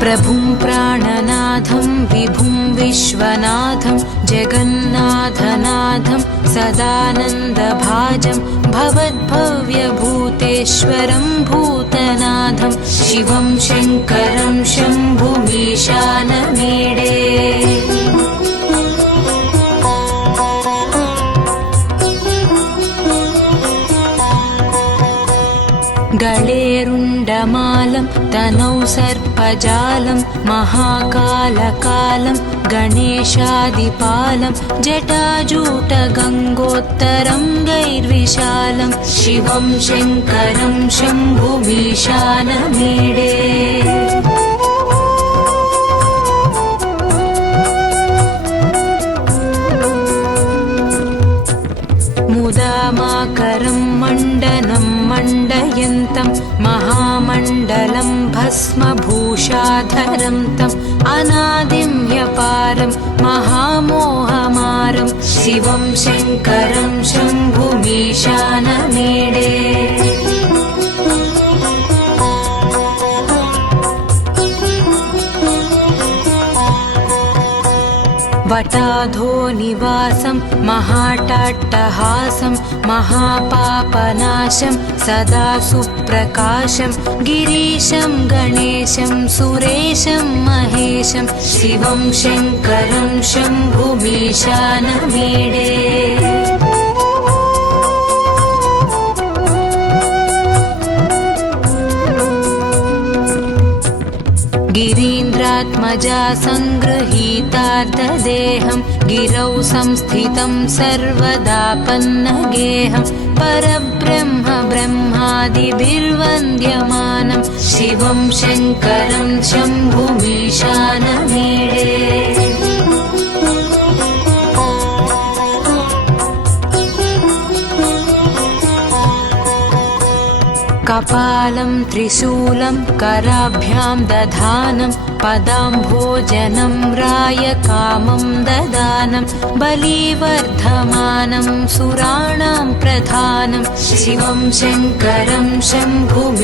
प्रभुं प्राणनाथं विभुं विश्वनाथं जगन्नाथनाथं सदानन्दभाजं भवद्भव्यभूतेश्वरं भूतनाथं शिवं शङ्करं शम्भुमीशानमीडे गळेरुण्डमालं तनौ सर्पजालं महाकालकालं गणेशादिपालं जटाजूटगङ्गोत्तरं गैर्विशालं शिवं शङ्करं शम्भुमीशानमीडे मुदामाकरं मण्डनं मण्डयन्तं महामण्डलं भस्मभूषाधरं तम् अनादिं ह्यपारं महामोहमारं शिवं शङ्करं शम्भुमीशानमीडे वटाधो निवासं महाटाट्टहासं महापापनाशं सदा सुप्रकाशं गिरीशं गणेशं सुरेशं महेशं शिवं शङ्करं शम्भुमीशानमीडे गिरीन्द्रात्मजा सङ्गृहीतार्धदेहं गिरौ संस्थितं सर्वदापन्नगेहं परब्रह्म ब्रह्मादिभिर्वन्द्यमानं शिवं शङ्करं शम्भुमीशानमीडे कपालं त्रिशूलं कराभ्यां दधानं पदाम्भोजनं रायकामं ददानं बलिवर्धमानं सुराणां प्रधानं शिवं शङ्करं शम्भुमीशानमीडे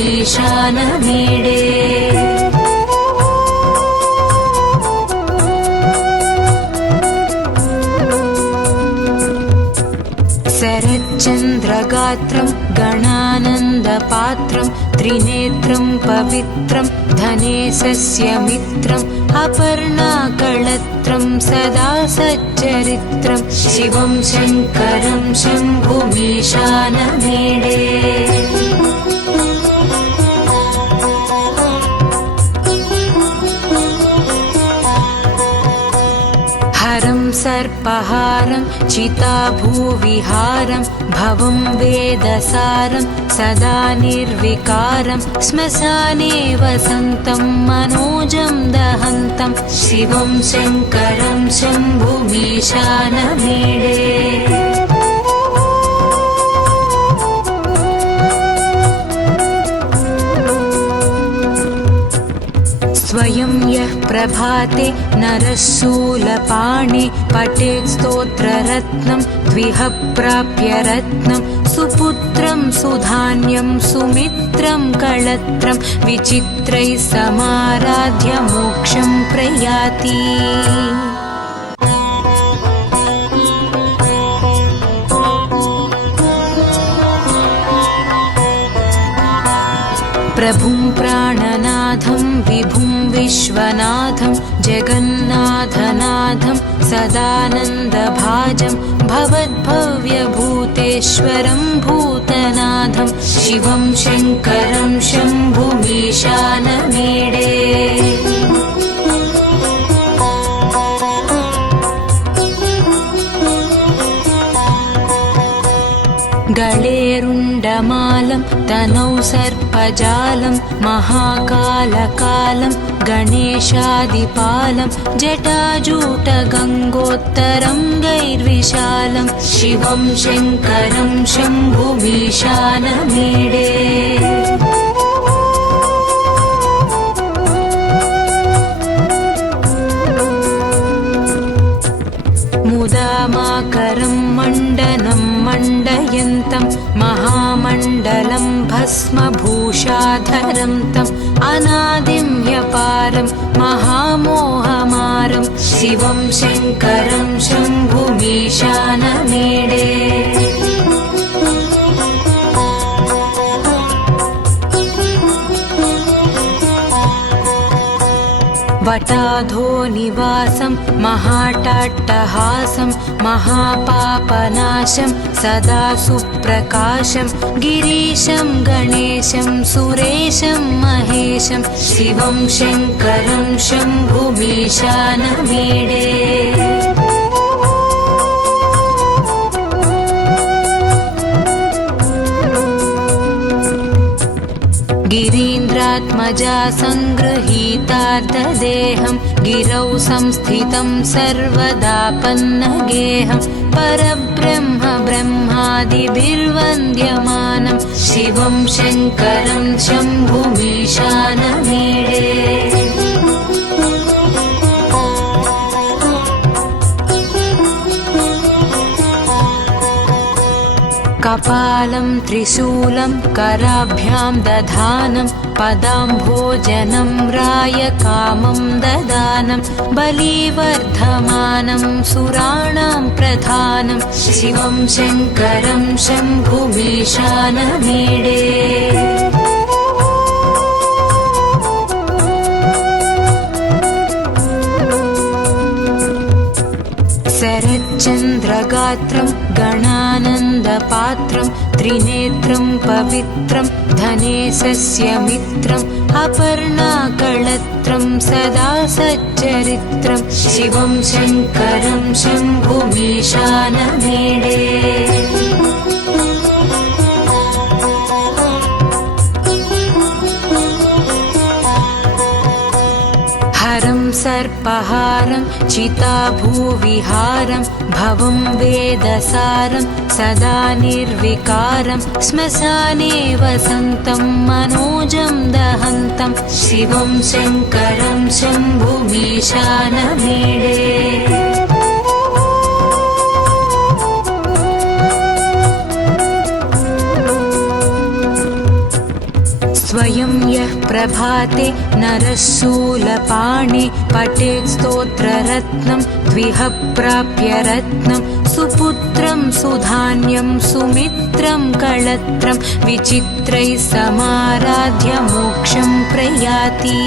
शरच्चन्द्रगात्रं गणानन्दपात्रं त्रिनेत्रं पवित्रं धनेशस्य मित्रम् अपर्णाकळत्रं सदा सच्चरित्रं शिवं शङ्करं शम्भुमीशानमीडे हरं सर्पहारं चिताभूविहारं भवं वेदसारं सदा निर्विकारं श्मशाने वसन्तं मनोजं दहन्तं शिवं शङ्करं शम्भुमीशानमीडे स्वयं यः प्रभाते नरः शूलपाणे पठेत् स्तोत्ररत्नं द्विह प्राप्य रत्नं सुपुत्रं सुधान्यं सुमित्रं कळत्रं विचित्रैः समाराध्य मोक्षं प्रयाति प्रभुं प्राणनाथं विभुं विश्वनाथं जगन्नाथनाथं सदानन्दभाजं भवद्भव्यभूतेश्वरं भूतनाथं शिवं शङ्करं शम्भुमीशानमीडे गळेरुण्डमालं तनौ सर्पजालं महाकालकालं गणेशादिपालं जटाजूटगङ्गोत्तरं गैर्विशालं शिवं शङ्करं शम्भुमीशानमीडे मुदामाकरं मण्डनं मण्डयन्तं महामण्डलं भस्मभूषाधरं तम् अनादिं ह्यपारं महामोहमारं शिवं शङ्करं शम्भुमीशानमीडे वटाधोनिवासं महाटाट्टहासं महापापनाशं सदा सुप्रकाशं गिरीशं गणेशं सुरेशं महेशं शिवं शङ्करं शम्भुमीशानमीडे गिरीन्द्रात्मजा सङ्गृहीतार्धदेहं गिरौ संस्थितं सर्वदा पन्नगेहं परब्रह्म ब्रह्मादिभिर्वन्द्यमानं शिवं शङ्करं शम्भुमीशानमीडे कपालं त्रिशूलं कराभ्यां दधानं पदाम्भोजनं रायकामं ददानं बलिवर्धमानं सुराणां प्रधानं शिवं शङ्करं शम्भुमीशानमीडे शरच्चन्द्रगात्रं गणानन्दपात्रं त्रिनेत्रं पवित्रं धनेशस्य मित्रम् अपर्णाकळत्रं सदा सच्चरित्रं शिवं शङ्करं शम्भुमीशानमीडे हरं सर्पहारं चिताभूविहारं भवं वेदसारं सदा निर्विकारं श्मशाने वसन्तं मनोजं दहन्तं शिवं शङ्करं शम्भुमीशानमीडे स्वयं यः प्रभाते नरः शूलपाणे पठेत् स्तोत्ररत्नं द्विह प्राप्य रत्नं सुपुत्रं सुधान्यं सुमित्रं कळत्रं विचित्रैः समाराध्य मोक्षं प्रयाति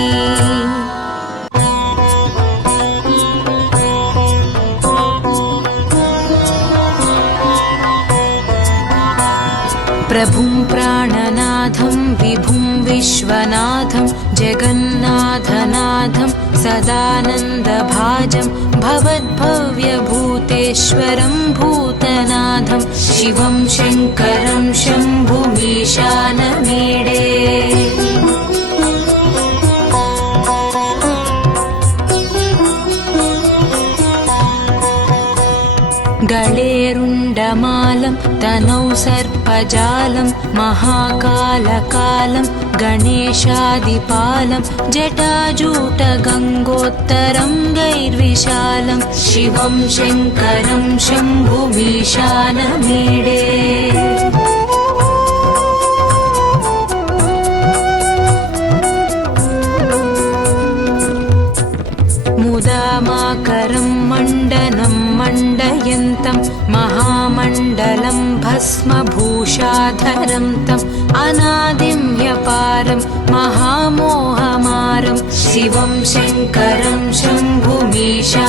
प्रभुं प्राणनाथं विभुं विश्वनाथं जगन्नाथनाथं सदानन्दभाजं भवद्भव्यभूतेश्वरं भूतनाथं शिवं शङ्करं शम्भुमीशानमीडे गळेरुण्डमालं तनौ सर्पजालं महाकालकालं गणेशादिपालं जटाजूटगङ्गोत्तरं गैर्विशालं शिवं शङ्करं शम्भुमीशानमीडे मुदामाकरं मण्डनं मण्डयन्तं महामण्डलं भस्मभूषाधरं तम् अनादिं ह्यपारं महामोहमारं शिवं शङ्करं शम्भुमीशानमीडे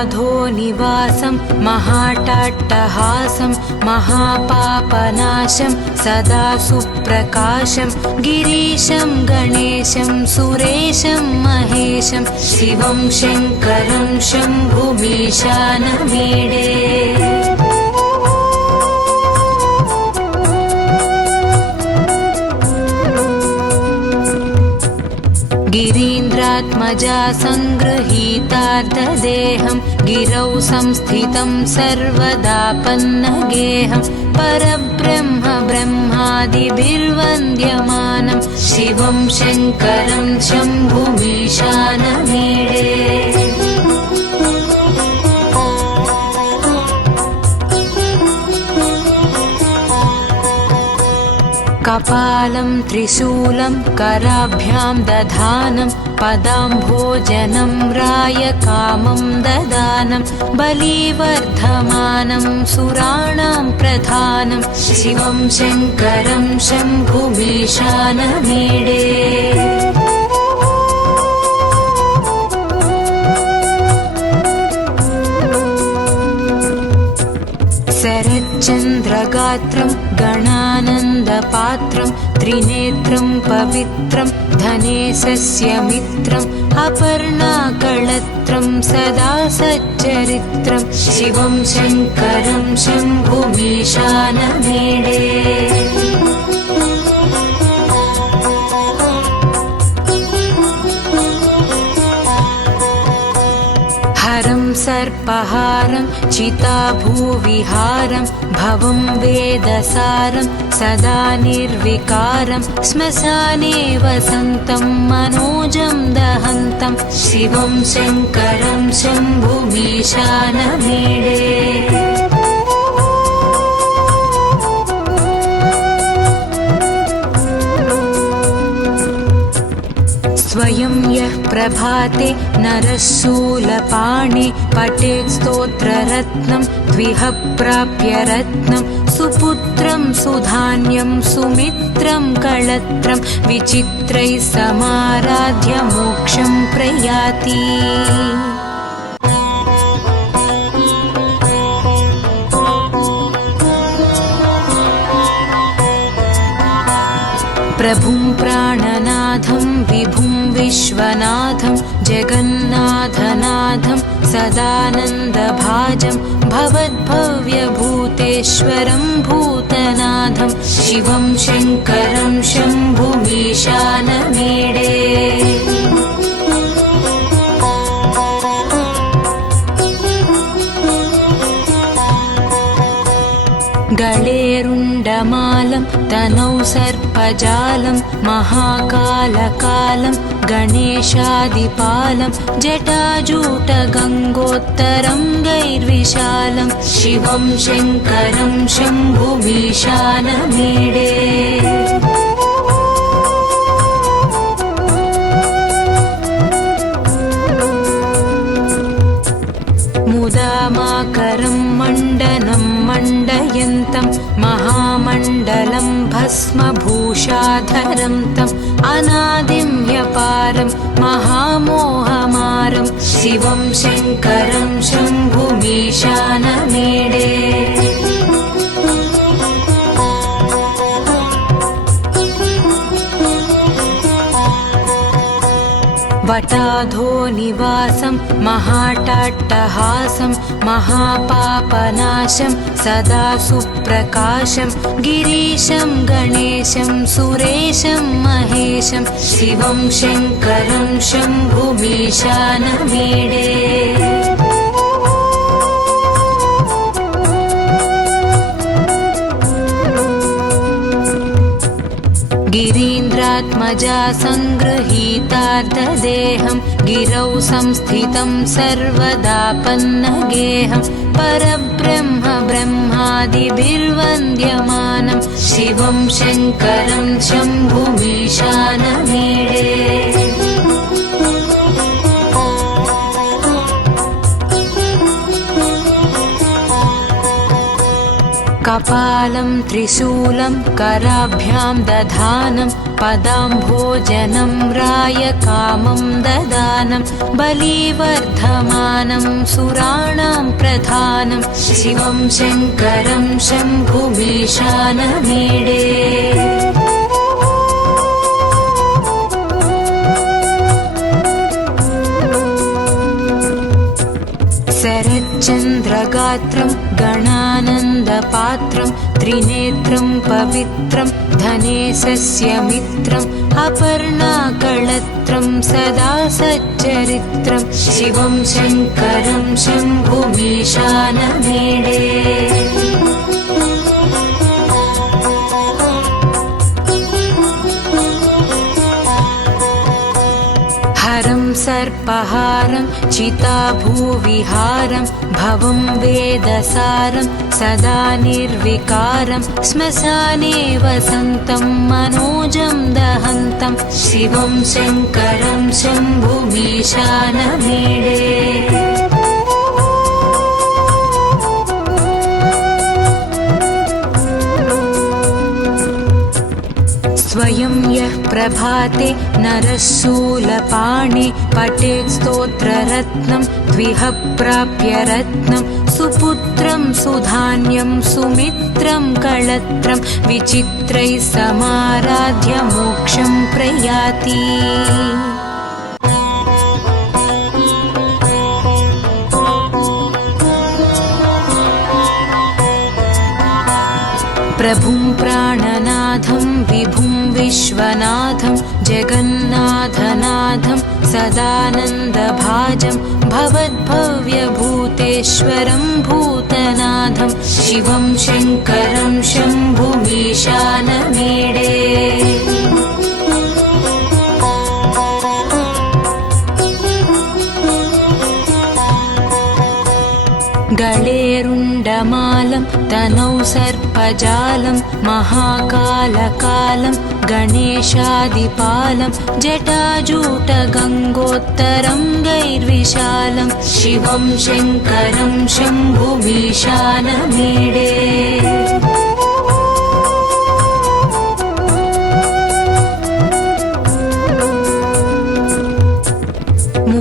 वटाधोनिवासं महाटाट्टहासं महापापनाशं सदा सुप्रकाशं गिरीशं गणेशं सुरेशं महेशं शिवं शङ्करं शम्भुमीशानमीडे गिरीन्द्रात्मजा सङ्गृहीतार्धदेहं गिरौ संस्थितं सर्वदा पन्नगेहं परब्रह्म ब्रह्मादिभिर्वन्द्यमानं शिवं शङ्करं शम्भुमीशानमीडे कपालं त्रिशूलं कराभ्यां दधानं पदाम्भोजनं रायकामं ददानं बलिवर्धमानं सुराणां प्रधानं शिवं शङ्करं शम्भुमीशानमीडे शरच्चन्द्रगात्रं गणानन्दपात्रं त्रिनेत्रं पवित्रं धनेशस्य मित्रम् अपर्णाकळत्रं सदा सच्चरित्रं शिवं शङ्करं शम्भुमीशानमीडे हरं सर्पहारं चिताभूविहारं भवं वेदसारं सदा निर्विकारं श्मशाने वसन्तं मनोजं दहन्तं शिवं शङ्करं शम्भुमीशानमीडे स्वयं यः प्रभाते नरः शूलपाणे पठेत् स्तोत्ररत्नं द्विह प्राप्य रत्नं सुपुत्रं सुधान्यं सुमित्रं कळत्रं विचित्रैः समाराध्य मोक्षं प्रयाति प्रभुं प्राणनाथं विभुं विश्वनाथं जगन्नाथनाथं सदानन्दभाजं भवद्भव्यभूतेश्वरं भूतनाथं शिवं शङ्करं शम्भुमीशानमीडे गळेरुण्डमालं तनौ सर्पजालं महाकालकालं गणेशादिपालं जटाजूटगङ्गोत्तरं गैर्विशालं शिवं शङ्करं शम्भुमीशानमीडे मुदामाकरं मण्डनं मण्डयन्तं महामण्डलं भस्मभूषाधरं तम् अनादिं ह्यपारं महामोहमारं शिवं शङ्करं शम्भुमीशानमीडे वटाधो निवासं महाटाट्टहासं महापापनाशं सदा सुप्रकाशं गिरीशं गणेशं सुरेशं महेशं शिवं शङ्करं शम्भुमीशानमीडे गिरीन्द्रात्मजा सङ्गृहीतार्धदेहं गिरौ संस्थितं सर्वदापन्नगेहं परब्रह्म ब्रह्मादिभिर्वन्द्यमानं शिवं शङ्करं शम्भुमीशानमीडे कपालं त्रिशूलं कराभ्यां दधानं पदाम्भोजनं रायकामं ददानं बलिवर्धमानं सुराणां प्रधानं शिवं शङ्करं शम्भुमीशानमीडे शरच्चन्द्रगात्रं गणानन्दपात्रं त्रिनेत्रं पवित्रं धनेशस्य मित्रम् अपर्णाकळत्रं सदा सच्चरित्रं शिवं शङ्करं शम्भुमीशानमीडे सर्पहारं चिताभूविहारं भवं वेदसारं सदा निर्विकारं श्मशाने वसन्तं मनोजं दहन्तं शिवं शङ्करं शम्भुमीशानमीडे स्वयं यः प्रभाते नरः शूलपाणे पठेत् स्तोत्ररत्नं द्विह प्राप्य रत्नं सुपुत्रं सुधान्यं सुमित्रं कळत्रं विचित्रैः समाराध्य मोक्षं प्रयाति प्रभुं प्राणनाथं विभुं विश्वनाथं जगन्नाथनाथं सदानन्दभाजं भवद्भव्यभूतेश्वरं भूतनाथं शिवं शङ्करं शम्भुमीशानमीडे गळेरुण्डमालं तनौ सर्पजालं महाकालकालं गणेशादिपालं जटाजूटगङ्गोत्तरं गैर्विशालं शिवं शङ्करं शम्भुमीशानमीडे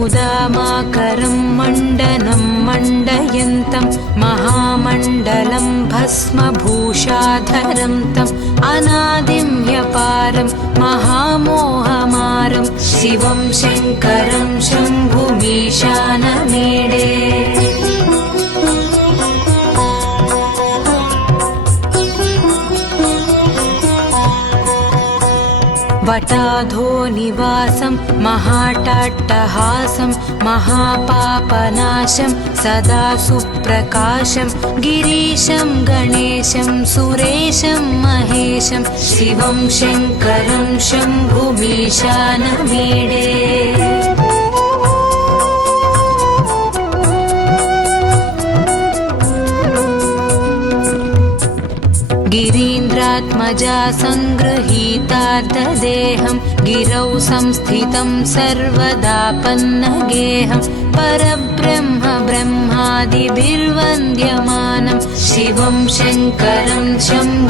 मुदामाकरं मण्डनं मण्डयन्तं महामण्डलं भस्मभूषाधरं तम् अनादिं ह्यपारं महामोहमारं शिवं शङ्करं शम्भुमीशानमीडे वटाधो निवासं महाटाट्टहासं महापापनाशं सदा सुप्रकाशं गिरीशं गणेशं सुरेशं महेशं शिवं शङ्करं शम्भुमीशानमीडे गिरीन्द्रात्मजा सङ्गृहीतार्धदेहं गिरौ संस्थितं सर्वदापन्नगेहं परब्रह्म ब्रह्मादिभिर्वन्द्यमानं शिवं शङ्करं शम्भुमीशानमीडे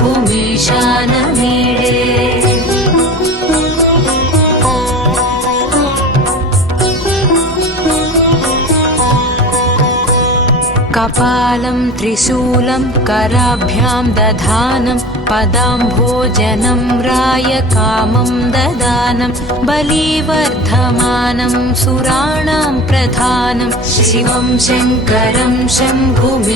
कपालं त्रिशूलं कराभ्यां दधानं पदाम्भोजनं रायकामं ददानं बलिवर्धमानं सुराणां प्रधानं शिवं शङ्करं शम्भुमीशानमीडे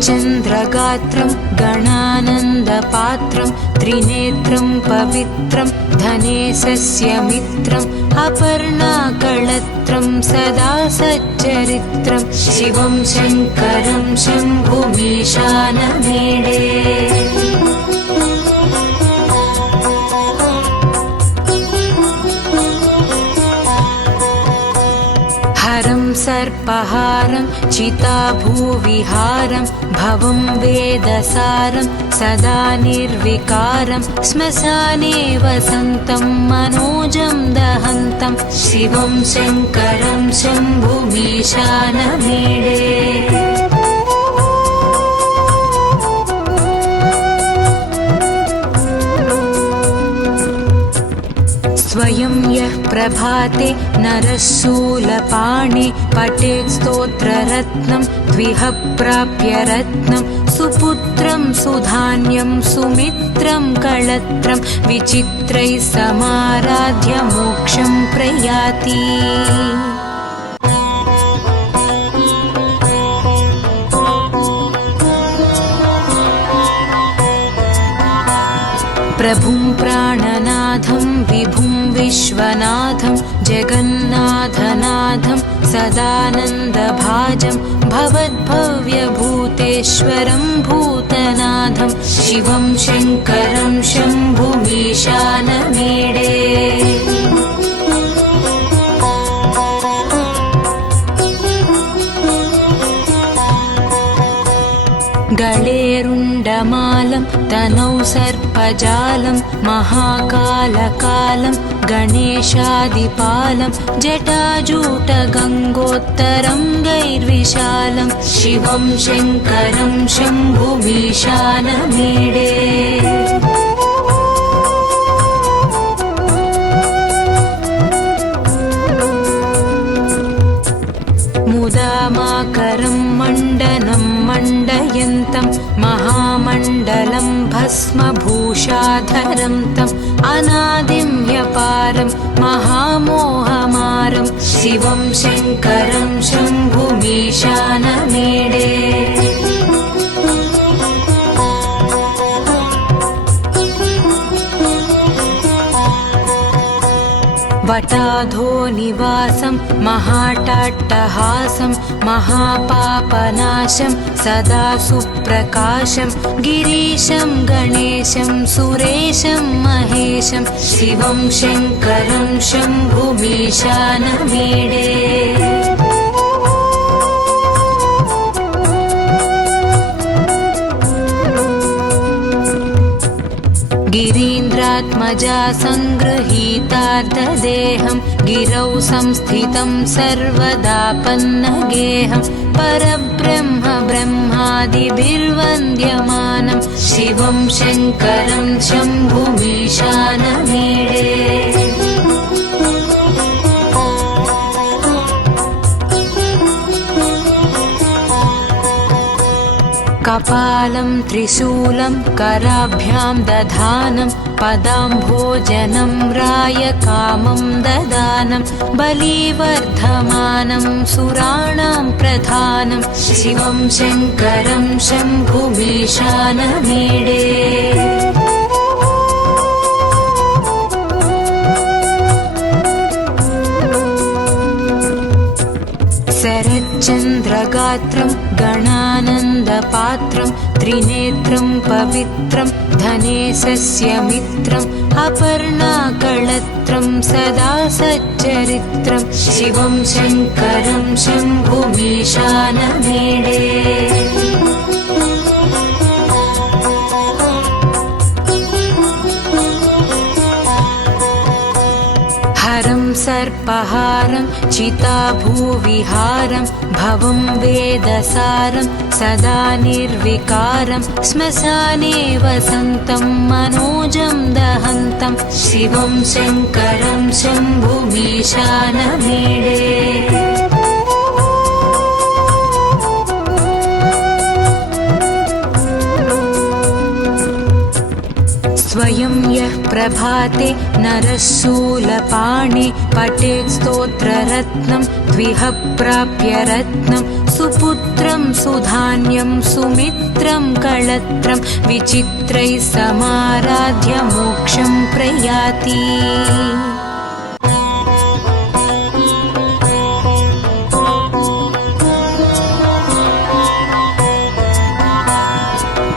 शरच्चन्द्रगात्रं गणानन्दपात्रं त्रिनेत्रं पवित्रं धनेशस्य मित्रम् अपर्णाकळत्रं सदा सच्चरित्रं शिवं शङ्करं शम्भुमीशानमीडे हरं सर्पहारं चिताभूविहारं भवं वेदसारं सदा निर्विकारं श्मशाने वसन्तं मनोजं दहन्तं शिवं शङ्करं शम्भुमीशानमीडे स्वयं यः प्रभाते नरः शूलपाणे पठेत् स्तोत्ररत्नं द्विह प्राप्य रत्नं सुपुत्रं सुधान्यं सुमित्रं कळत्रं विचित्रैः समाराध्य मोक्षं प्रयाति प्रभुं प्राणनाथं विभुं विश्वनाथं जगन्नाथनाथं सदानन्दभाजं भवद्भव्यभूतेश्वरं भूतनाथं शिवं शङ्करं शम्भुमीशानमीडे गळेरुण्डमालं तनौ सर्पजालं महाकालकालं गणेशादिपालं जटाजूटगङ्गोत्तरं गैर्विशालं शिवं शङ्करं शम्भुमीशानमीडे मुदामाकरं मण्डनं मण्डयन्तं महामण्डलं भस्मभूषाधरं तम् अनादिं ह्यपारं महामोहमारं शिवं शङ्करं शम्भुमीशानमीडे वटाधो निवासं महाटाट्टहासं महापापनाशं सदा सुप्रकाशं गिरीशं गणेशं सुरेशं महेशं शिवं शङ्करं शम्भुमीशानमीडे गिरीन्द्रात्मजा सङ्गृहीतार्धदेहं गिरौ संस्थितं सर्वदा पन्नगेहं परब्रह्म ब्रह्मादिभिर्वन्द्यमानं शिवं शङ्करं शम्भुमीशानमीडे कपालं त्रिशूलं कराभ्यां दधानं पदाम्भोजनं रायकामं ददानं बलिवर्धमानं सुराणां प्रधानं शिवं शङ्करं शम्भुमीशानमीडे शरच्चन्द्रगात्रं गणानन्दपात्रं त्रिनेत्रं पवित्रं धनेशस्य मित्रम् अपर्णाकळत्रं सदा सच्चरित्रं शिवं शङ्करं शम्भुमीशानमीडे हरं सर्पहारं चिताभूविहारं भवं वेदसारं सदा निर्विकारं श्मशाने वसन्तं मनोजं दहन्तं शिवं शङ्करं शम्भुमीशानमीडे स्वयं यः प्रभाते नरः शूलपाणे पठेत् स्तोत्ररत्नं द्विह प्राप्य रत्नं सुपुत्रं सुधान्यं सुमित्रं कळत्रं विचित्रैः समाराध्य मोक्षं प्रयाति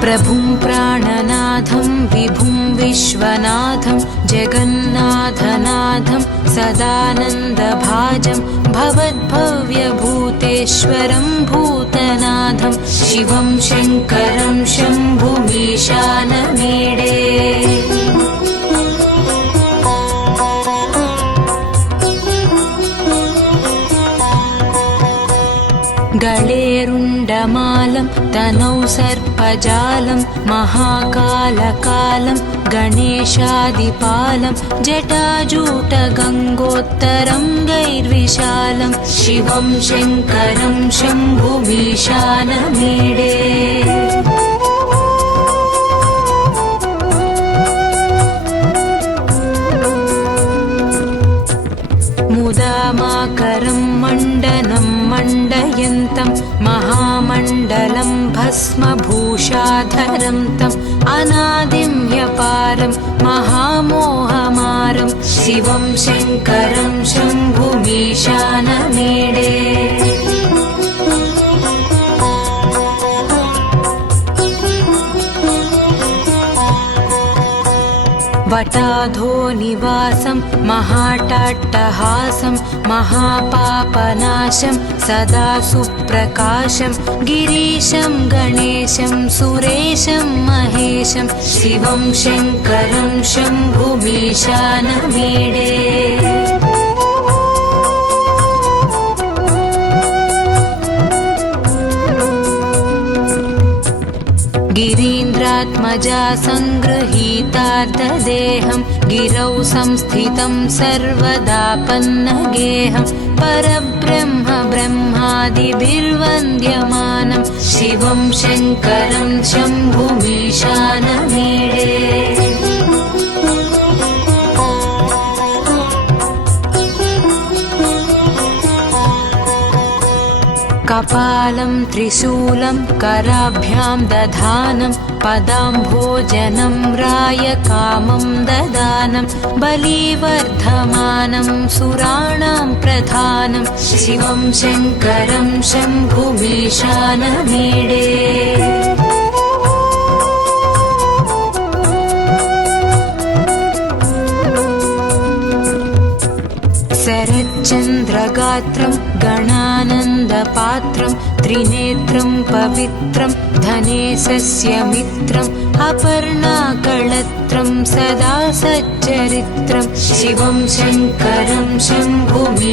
प्रभुं प्राणनाथं विभुं विश्वनाथं जगन्नाथनाथं सदानन्दभाजं भवद्भव्यभूतेश्वरं भूतनाथं शिवं शङ्करं शम्भुमीशानमीडे गळेरुण्डमालं तनौ सर्पजालं महाकालकालं गणेशादिपालं जटाजूटगङ्गोत्तरं गैर्विशालं शिवं शङ्करं शम्भुमीशानमीडे मुदामाकरं मण्डनं मण्डयन्तं महामण्डलं भस्मभूषाधरं तम् अनादिं ह्यपारं महामोहमारं शिवं शङ्करं शम्भुमीशानमीडे वटाधो निवासं महाटाट्टहासं महापापनाशं सदा सुप्रकाशं गिरीशं गणेशं सुरेशं महेशं शिवं शङ्करं शम्भुमीशानमीडे गिरीन्द्रात्मजा सङ्गृहीतार्धदेहं गिरौ संस्थितं सर्वदापन्नगेहं परब्रह्म ब्रह्मादिभिर्वन्द्यमानं शिवं शङ्करं शम्भुमीशानमीडे कपालं त्रिशूलं कराभ्यां दधानं पदाम्भोजनं रायकामं ददानं बलिवर्धमानं सुराणां प्रधानं शिवं शङ्करं शम्भुमीशानमीडे शरच्चन्द्रगात्रं गणानन्दपात्रं त्रिनेत्रं पवित्रं धनेशस्य मित्रम् अपर्णाकळत्रं सदा सच्चरित्रं शिवं शङ्करं शम्भुमीशानमीडे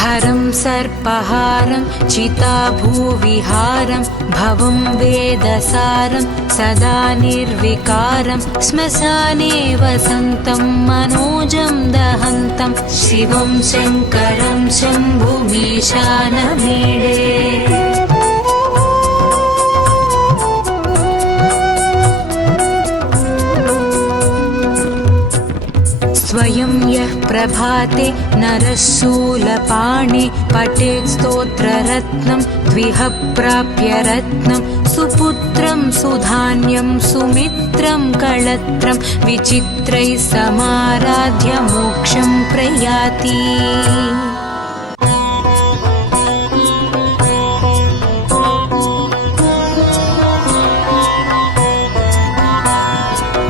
हरं सर्पहारं चिताभूविहारं भवं वेदसारं सदा निर्विकारं श्मशाने वसन्तं मनोजं दहन्तं शिवं शङ्करं शम्भुमीशानमीडे स्वयं यः प्रभाते नरः शूलपाणे पठेत् स्तोत्ररत्नं द्विह प्राप्य रत्नं सुपुत्रं सुधान्यं सुमित्रं कळत्रं विचित्रैः समाराध्य मोक्षं प्रयाति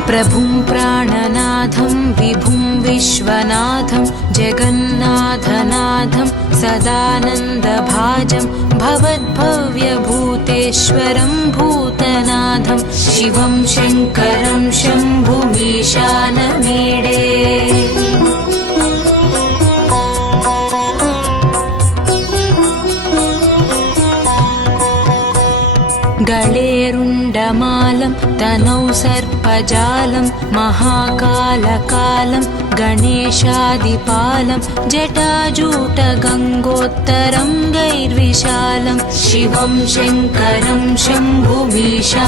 प्रभुं प्राणनाथं विभुं विश्वनाथं जगन्नाथनाथं सदानन्दभाजं भवद्भव्यभूतेश्वरं भूतनाथं शिवं शङ्करं शम्भुमीशानमीडे गळेरुण्डमालं तनौ सर्पजालं महाकालकालं गणेशादिपालं जटाजूटगङ्गोत्तरं गैर्विशालं शिवं शङ्करं शम्भुमीशानमीडे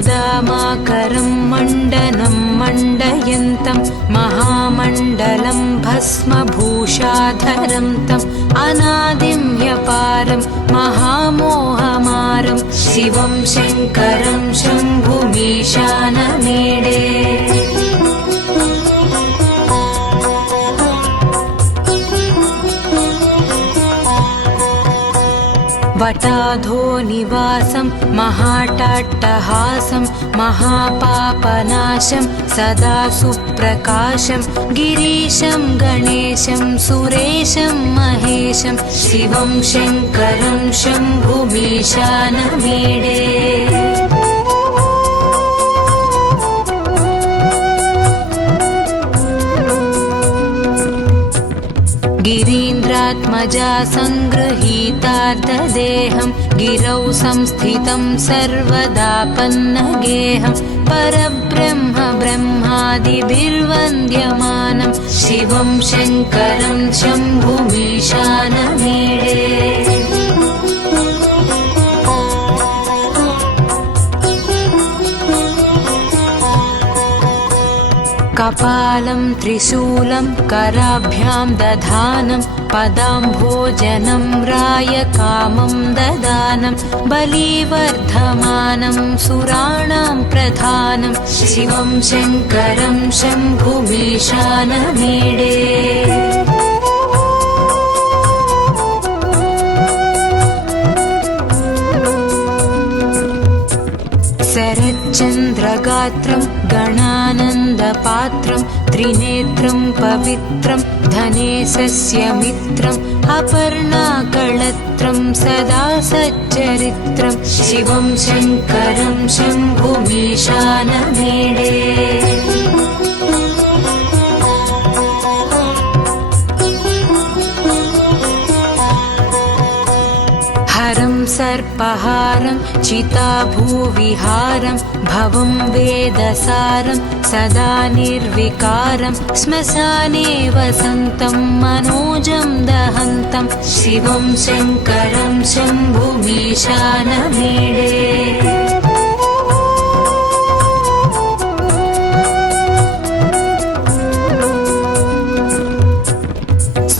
मुदामाकरं मण्डनं मण्डयन्तं महामण्डलं भस्मभूषाधरं तम् अनादिं ह्यपारं महामोहमारं शिवं शङ्करं शम्भुमीशानमीडे वटाधो निवासं महाटाट्टहासं महापापनाशं सदा सुप्रकाशं गिरीशं गणेशं सुरेशं महेशं शिवं शङ्करं शम्भुमीशानमीडे गिरीन्द्रात्मजा सङ्गृहीतार्धदेहं गिरौ संस्थितं सर्वदापन्नगेहं परब्रह्म ब्रह्मादिभिर्वन्द्यमानं शिवं शङ्करं शम्भुमीशानमीडे कपालं त्रिशूलं कराभ्यां दधानं पदाम्भोजनं रायकामं ददानं बलिवर्धमानं सुराणां प्रधानं शिवं शङ्करं शम्भुमीशानमीडे शरच्चन्द्रगात्रं गणानन्दपात्रं त्रिनेत्रं पवित्रं धनेशस्य मित्रम् अपर्णाकळत्रं सदा सच्चरित्रं शिवं शङ्करं शम्भुमीशानमीडे हरं सर्पहारं चिताभूविहारं भवं वेदसारं सदा निर्विकारं श्मशाने वसन्तं मनोजं दहन्तं शिवं शङ्करं शम्भुमीशानमीडे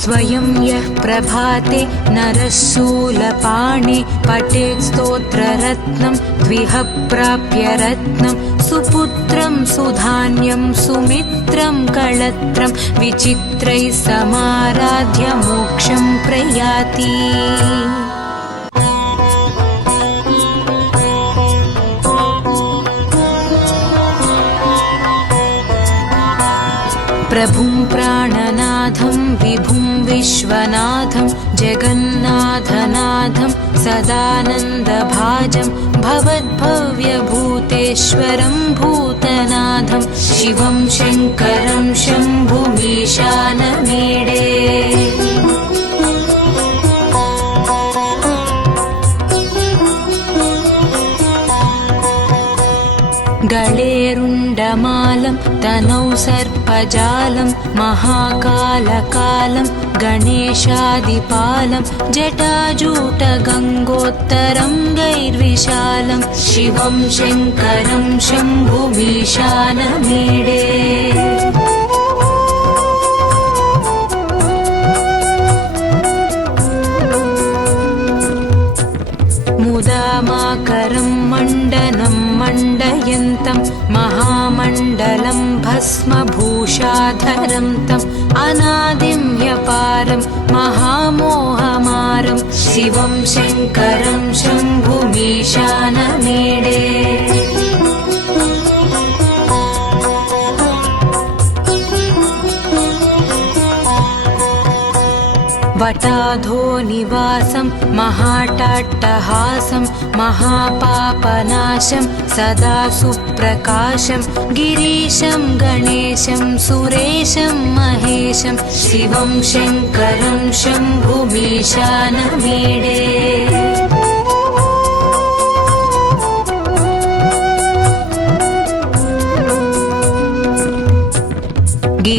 स्वयं यः प्रभाते नरः शूलपाणे पठेत् स्तोत्ररत्नं द्विह प्राप्य रत्नं सुपुत्रं सुधान्यं सुमित्रं कळत्रं विचित्रैः समाराध्य मोक्षं प्रयाति प्रभुं प्राणनाथं विभुं विश्वनाथं जगन्नाथनाथं सदानन्दभाजं भवद्भव्यभूतेश्वरं भूतनाथं शिवं शङ्करं शम्भुमीशानमीडे गळेरुण्डमालं तनौ सर्पजालं महाकालकालं गणेशादिपालं जटाजूटगङ्गोत्तरं गैर्विशालं शिवं शङ्करं शम्भुमीशानमीडे मुदामाकरं मण्डनं मण्डयन्तं महामण्डलं भस्मभूषाधरं तम् अनादिं ह्यपारं महामोहमारं शिवं शङ्करं शम्भुमीशानमीडे वटाधो निवासं महाटाट्टहासं महापापनाशं सदा सुप्रकाशं गिरीशं गणेशं सुरेशं महेशं शिवं शङ्करं शम्भुमीशानमीडे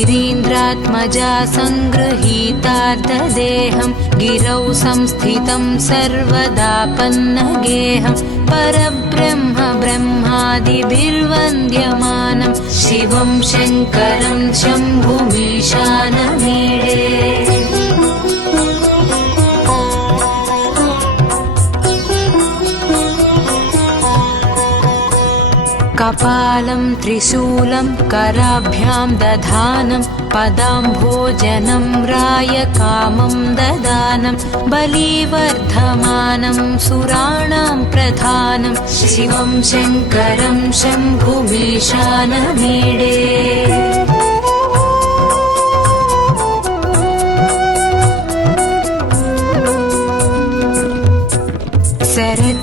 गिरीन्द्रात्मजा सङ्गृहीतार्धदेहं गिरौ संस्थितं सर्वदापन्नगेहं परब्रह्म ब्रह्मादिभिर्वन्द्यमानं शिवं शङ्करं शम्भुमीशानमीडे कपालं त्रिशूलं कराभ्यां दधानं पदाम्भोजनं रायकामं ददानं बलिवर्धमानं सुराणां प्रधानं शिवं शङ्करं शम्भुमीशानमीडे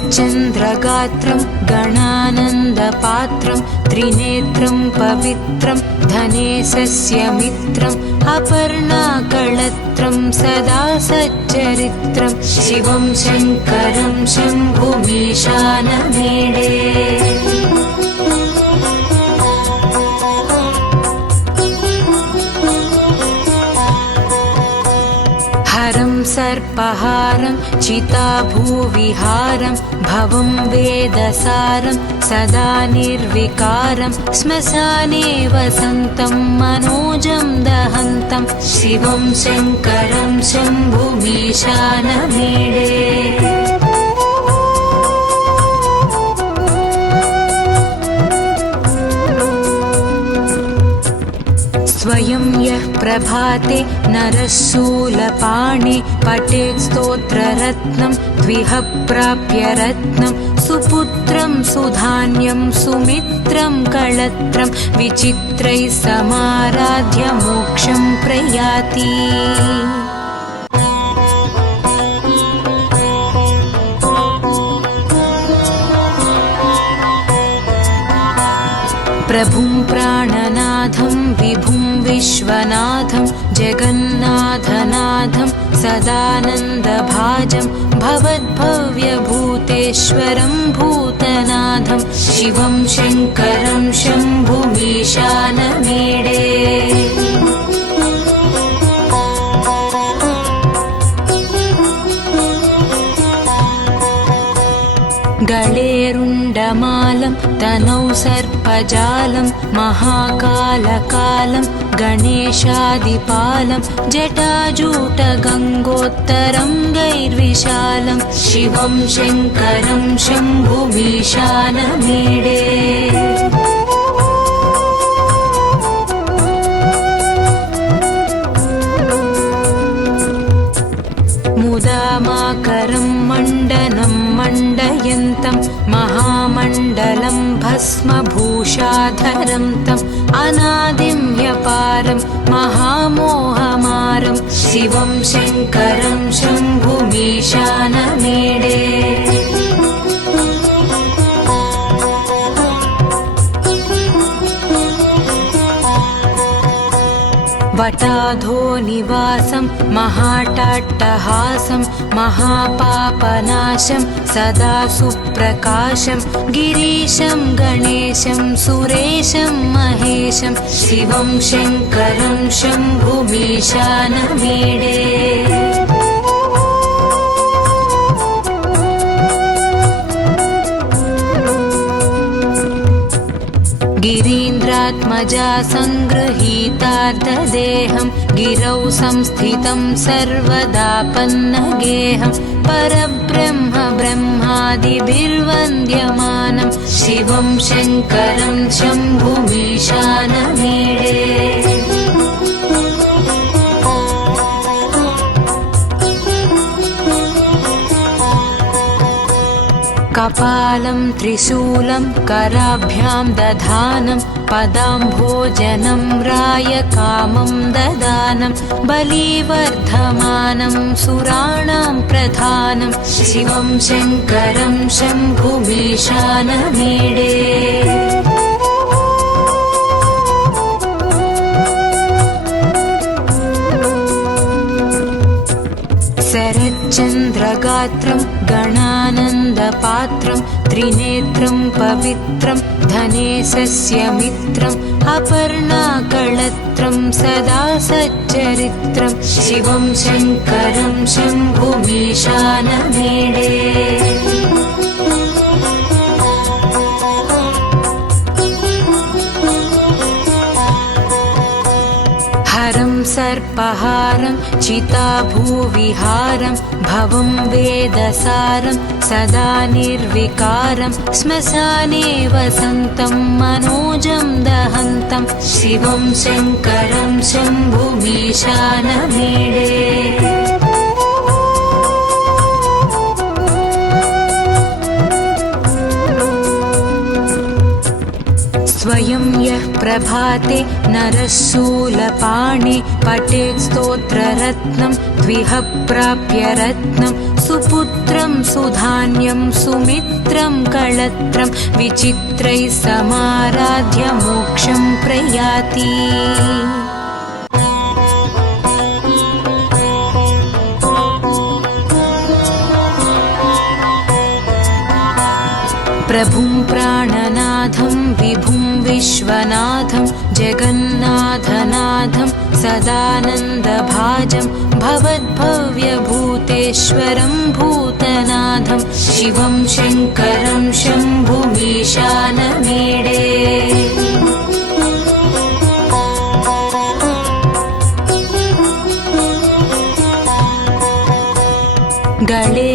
शरच्चन्द्रगात्रं गणानन्दपात्रं त्रिनेत्रं पवित्रं धनेशस्य मित्रम् अपर्णाकळत्रं सदा सच्चरित्रं शिवं शङ्करं शम्भुमीशानमीडे सर्पहारं चिताभूविहारं भवं वेदसारं सदा निर्विकारं श्मशाने वसन्तं मनोजं दहन्तं शिवं शङ्करं शम्भुमीशानमीडे स्वयं यः प्रभाते नरः शूलपाणे पठेत् स्तोत्ररत्नं द्विह प्राप्य रत्नं सुपुत्रं सुधान्यं सुमित्रं कळत्रं विचित्रैः समाराध्य मोक्षं प्रयाति प्रभुं प्राणनाथं विभुं विश्वनाथं जगन्नाथनाथं सदानन्दभाजं भवद्भव्यभूतेश्वरं भूतनाथं शिवं शङ्करं शम्भुमीशानमीडे गळेरुण्डमालं तनौ सर्पजालं महाकालकालं गणेशादिपालं जटाजूटगङ्गोत्तरं गैर्विशालं शिवं शङ्करं शम्भुमीशानमीडे मुदामाकरं मण्डनं मण्डयन्तं महामण्डलं भस्मभूषाधरं तम् अनादिं ह्यपारं महामोहमारं शिवं शङ्करं शम्भुमीशानमीडे वटाधो निवासं महाटाट्टहासं महापापनाशं सदा सुप्रकाशं गिरीशं गणेशं सुरेशं महेशं शिवं शङ्करं शम्भुमीशानमीडे गिरीन्द्रात्मजा सङ्गृहीतार्धदेहं गिरौ संस्थितं सर्वदापन्नगेहं परब्रह्म ब्रह्मादिभिर्वन्द्यमानं शिवं शङ्करं शम्भुमीशानमीडे कपालं त्रिशूलं कराभ्यां दधानं पदाम्भोजनं रायकामं ददानं बलिवर्धमानं सुराणां प्रधानं शिवं शङ्करं शम्भुमीशानमीडे शरच्चन्द्रगात्रं गणानन्दपात्रं त्रिनेत्रं पवित्रं धनेशस्य मित्रम् अपर्णाकळत्रं सदा सच्चरित्रं शिवं शङ्करं शम्भुमीशानमीडे हरं सर्पहारं चिताभूविहारं भवं वेदसारं सदा निर्विकारं श्मशाने वसन्तं मनोजं दहन्तं शिवं शङ्करं शम्भुमीशानमीडे स्वयं यः प्रभाते नरः शूलपाणे पठेत् स्तोत्ररत्नं द्विह प्राप्य रत्नं सुपुत्रं सुधान्यं सुमित्रं कळत्रं विचित्रैः समाराध्य मोक्षं प्रयाति प्रभुं प्राणनाथं विभुं विश्वनाथं जगन्नाथनाथं सदानन्दभाजं भवद्भव्यभूतेश्वरं भूतनाथं शिवं शङ्करं शम्भुमीशानमीडे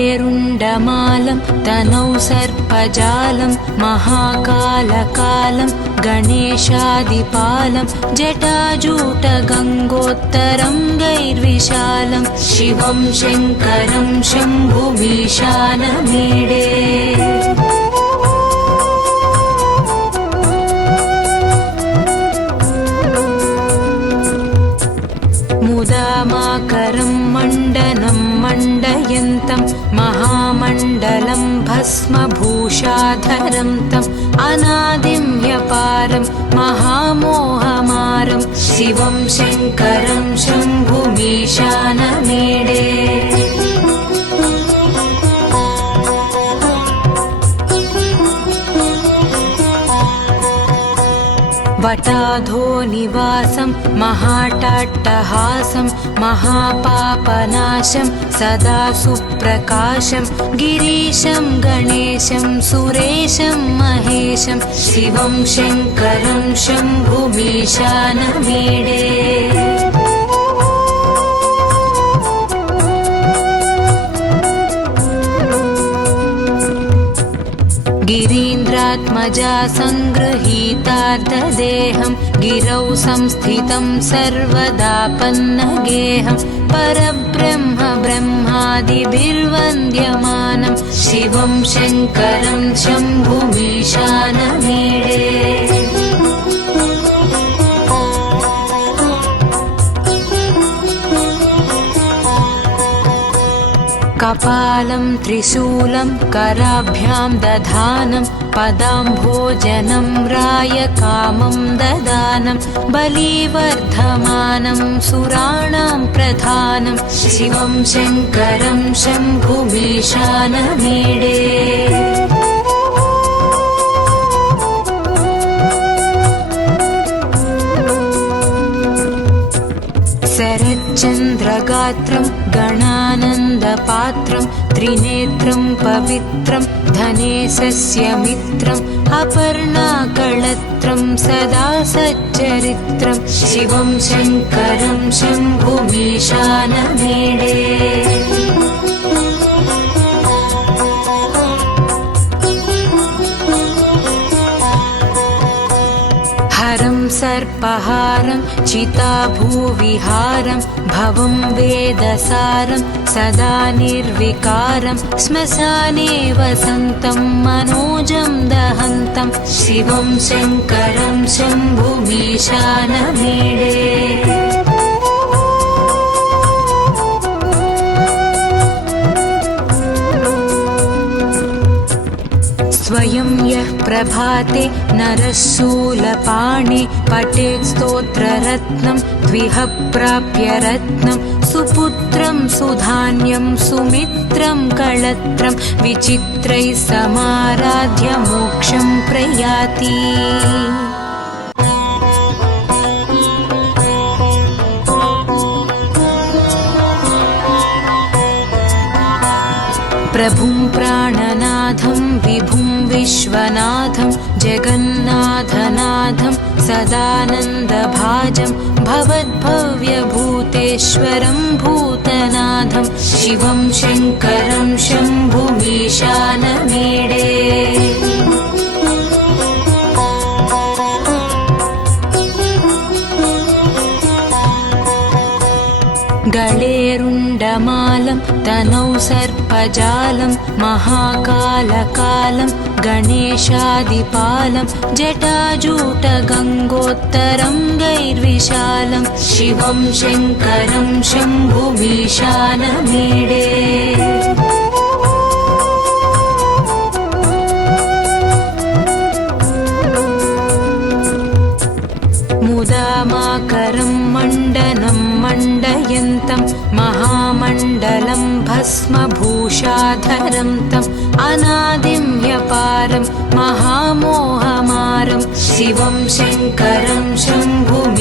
गळेरुण्डमालं तनौ सर्पजालं महाकालकालं गणेशादिपालं जटाजूटगङ्गोत्तरं गैर्विशालं शिवं शङ्करं शम्भुमीशानमीडे मुदामाकरं मण्डनं मण्डयन्तं महामण्डलं भस्मभूषाधरं तम् अनादिं ह्यपारं महामोहमारं शिवं शङ्करं शम्भुमीशानमीडे वटाधो निवासं महाटाट्टहासं महापापनाशं सदा सुप्रकाशं गिरीशं गणेशं सुरेशं महेशं शिवं शङ्करं शम्भुमीशानमीडे गिरीन्द्रात्मजा सङ्गृहीतार्धदेहं गिरौ संस्थितं सर्वदापन्नगेहं परब्रह्म ब्रह्मादिभिर्वन्द्यमानं शिवं शङ्करं शम्भुमीशानमीडे कपालं त्रिशूलं कराभ्यां दधानं पदाम्भोजनं रायकामं ददानं बलिवर्धमानं सुराणां प्रधानं शिवं शङ्करं शम्भुमीशानमीडे शरच्चन्द्रगात्रं गणानन्दपात्रं त्रिनेत्रं पवित्रं धनेशस्य मित्रम् अपर्णाकळत्रं सदा सच्चरित्रं शिवं शङ्करं शम्भुमीशानमीडे हरं सर्पहारं चिताभूविहारं भवं वेदसारं सदा निर्विकारं श्मशाने वसन्तं मनोजं दहन्तं शिवं शङ्करं शम्भुमीशानमीडे स्वयं यः प्रभाते नरः शूलपाणे पठेत् स्तोत्ररत्नं द्विह प्राप्य रत्नं सुपुत्रं सुधान्यं सुमित्रं कळत्रं विचित्रैः समाराध्य मोक्षं प्रयाति प्रभुं प्राणनाथं विभुं विश्वनाथं जगन्नाथनाथं सदानन्दभाजं भवद्भव्यभूतेश्वरं भूतनाथं शिवं शङ्करं शम्भुमीशानमीडे गळेरुण्डमालं तनौ सर्पजालं महाकालकालं गणेशादिपालं जटाजूटगङ्गोत्तरं गैर्विशालं शिवं शङ्करं शम्भुमीशानमीडे मुदामाकरं मण्डनं मण्डयन्तं महामण्डलं भस्मभूषाधरं तम् अनादिं ह्यपारं महामोहमारं शिवं शङ्करं शम्भुमीशानमीडे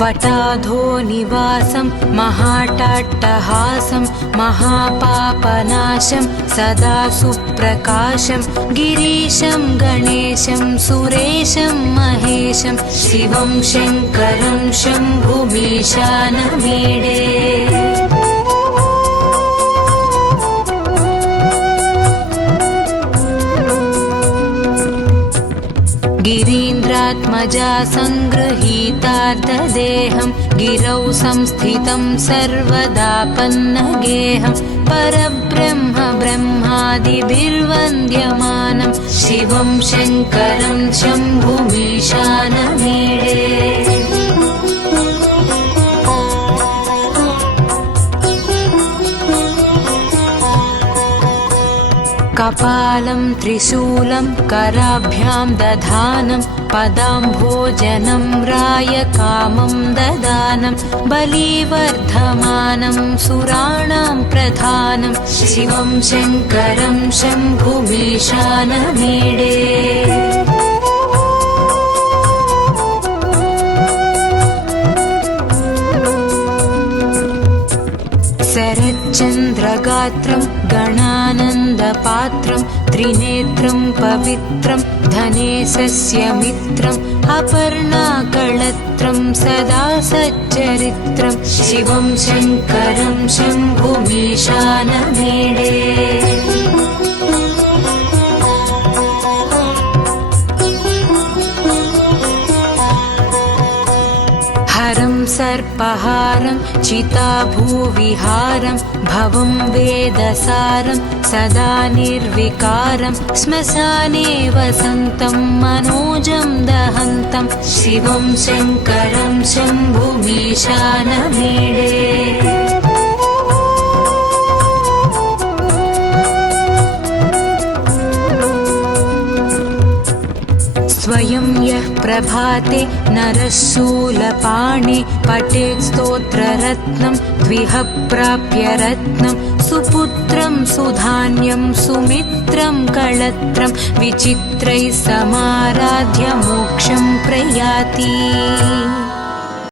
वटाधो निवासं महाटाट्टहासं महापापनाशं सदा सुप्रकाशं गिरीशं गणेशं सुरेशं महेशं शिवं शङ्करं शम्भुमीशानमीडे गिरीन्द्रात्मजा सङ्गृहीतार्धदेहं गिरौ संस्थितं सर्वदापन्नगेहं परब्रह्म ब्रह्मादिभिर्वन्द्यमानं शिवं शङ्करं शम्भुमीशानमीडे कपालं त्रिशूलं कराभ्यां दधानं पदाम्भोजनं रायकामं ददानं बलिवर्धमानं सुराणां प्रधानं शिवं शङ्करं शम्भुमीशानमीडे शरच्चन्द्रगात्रं गणानन्दपात्रं त्रिनेत्रं पवित्रं धनेशस्य मित्रम् अपर्णाकळत्रं सदा सच्चरित्रं शिवं शङ्करं शम्भुमीशानमीडे हरं सर्पहारं चिताभूविहारं भवं वेदसारं सदा निर्विकारं श्मशाने वसन्तं मनोजं दहन्तं शिवं शङ्करं शम्भुमीशानमीडे स्वयं यः प्रभाते नरः शूलपाणे पठेत् स्तोत्ररत्नं द्विह प्राप्य रत्नं सुपुत्रं सुधान्यं सुमित्रं कळत्रं विचित्रैः समाराध्य मोक्षं प्रयाति।